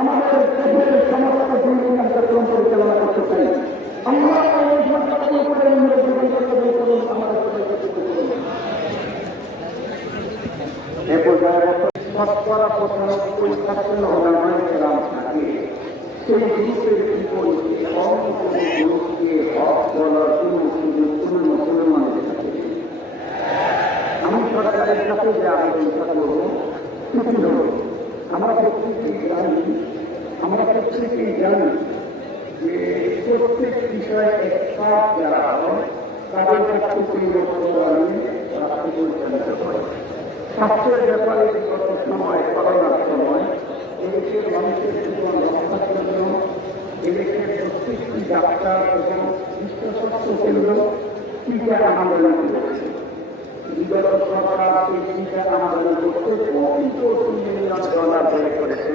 আমাদের দেশের সমস্ত দুর্নীতি কার্যক্রম পরিচালনা করতে চাই। আমরা এই সরকারকে উপরে এ পর্যায়ে শতকরা 95 ছাত্র ওলামায়ে-কেরাম থাকে সেই গ্রুপের বিপরীতে অন্য কোনো গ্রুপকে হক বলার কোনো সুযোগ কোনো মুসলমানদের কাছে নেই। আমি সরকারের কাছে যে আবেদনটা করব সেটি হল, আমরা প্রত্যেকেই জানি যে প্রত্যেক বিষয়ে এক্সপার্ট যারা হয় তাদের কাছ থেকে রাষ্ট্র পরিচালিত হয়। স্বাস্থ্যের ব্যাপারে বিগত সময়, করোনার সময় এদেশের মানুষের জীবন রক্ষার জন্য এদেশের প্রত্যেকটি ডাক্তার এবং বিশ্ব স্বাস্থ্য কেন্দ্র টিকা আন্দোলন করেছে। বিগত সরকার এই টিকা আন্দোলন করতে $2 মিলিয়ন ব্যয় করেছে।